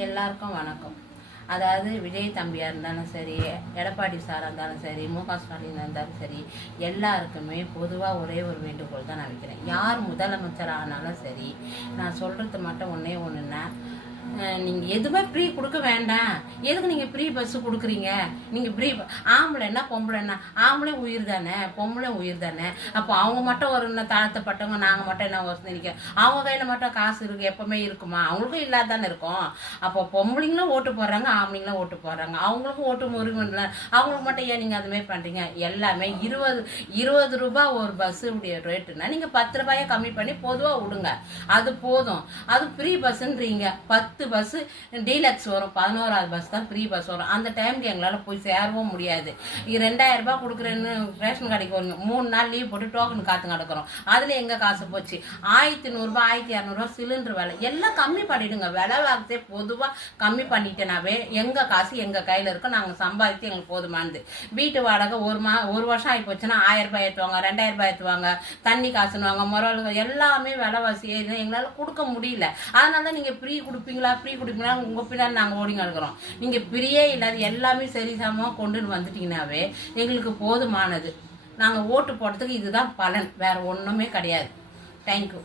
எல்லாருக்கும் வணக்கம். அதாவது விஜய் தம்பியாக இருந்தாலும் சரி, எடப்பாடி சாராக இருந்தாலும் சரி, மு.க. ஸ்டாலினாக இருந்தாலும் சரி, எல்லாருக்குமே பொதுவாக ஒரே ஒரு வேண்டுகோள் தான் நான் வைக்கிறேன். யார் முதலமைச்சர் ஆனாலும் சரி, நான் சொல்கிறது மட்டும் ஒன்றே ஒன்றுன்னா, நீங்கள் எதுவுமே ஃப்ரீ கொடுக்க வேண்டாம். எதுக்கு நீங்கள் ஃப்ரீ பஸ்ஸு கொடுக்குறீங்க? நீங்கள் ஃப்ரீ ஆம்பளைன்னா பொம்பளைன்னா ஆம்பளை உயிர் தானே, பொம்பளை உயிர் தானே. அப்போ அவங்க மட்டும் ஒரு தாழ்த்தப்பட்டவங்க, நாங்கள் மட்டும் என்ன வசதி நிற்க, அவங்க கையில் மட்டும் காசு இருக்குது எப்போவுமே இருக்குமா? அவங்களுக்கும் இல்லாத தானே இருக்கும். அப்போ பொம்பளைங்களும் ஓட்டு போடுறாங்க, ஆம்பளைங்களும் ஓட்டு போடுறாங்க, அவங்களுக்கும் ஓட்டு உரிமை இல்லை. அவங்களுக்கு மட்டும் ஏன் நீங்கள் அதுமாரி பண்ணுறீங்க? எல்லாமே 20 ரூபா ஒரு பஸ்ஸுடைய ரேட்டுன்னா நீங்கள் 10 ரூபாயை கம்மி பண்ணி பொதுவாக விடுங்க. அது போதும். அது ஃப்ரீ பஸ்ஸுன்றீங்க. 10 பஸ் டீலக்ஸ் வரும், 11வது பஸ் தான் ஃப்ரீ பஸ் வரும். அந்த டைமுக்கு எங்களால் போய் சேரவும் முடியாது. 2000 ரூபாய் கொடுக்குறேன்னு ரேஷன் கடைக்கு வருங்க, 3 நாள் லீவ் போட்டு டோக்கன் காத்து கிடக்குறோம். அதில் எங்கே காசு போச்சு? 1100 1200 சிலிண்டர் விலை எல்லாம் கம்மி பண்ணிடுங்க. விலை வாங்கத்தே பொதுவாக கம்மி பண்ணிட்டேனாவே எங்கள் காசு எங்கள் கையில் இருக்கும். நாங்கள் சம்பாதித்து எங்களுக்கு போதுமானது. வீட்டு வாடகை ஒரு வருஷம் ஆகி போச்சுன்னா 1000 ரூபாய் ஏற்றுவாங்க, 2000 ரூபாய் ஏற்றுவாங்க, தண்ணி காசுன்னுவாங்க, முறல் எல்லாமே விலைவாசி எங்களால் கொடுக்க முடியல. அதனால தான் நீங்கள் ஃப்ரீ கொடுப்பீங்களா உங்கள் பின்னாடி நாங்கள் ஓடிங்க இருக்கிறோம். நீங்கள் ஃப்ரீயே இல்லாத எல்லாமே சரிசமமாக கொண்டுன்னு வந்துட்டீங்கன்னாவே எங்களுக்கு போதுமானது. நாங்கள் ஓட்டு போடுறதுக்கு இதுதான் பலன், வேற ஒன்றுமே கிடையாது. தேங்க்யூ.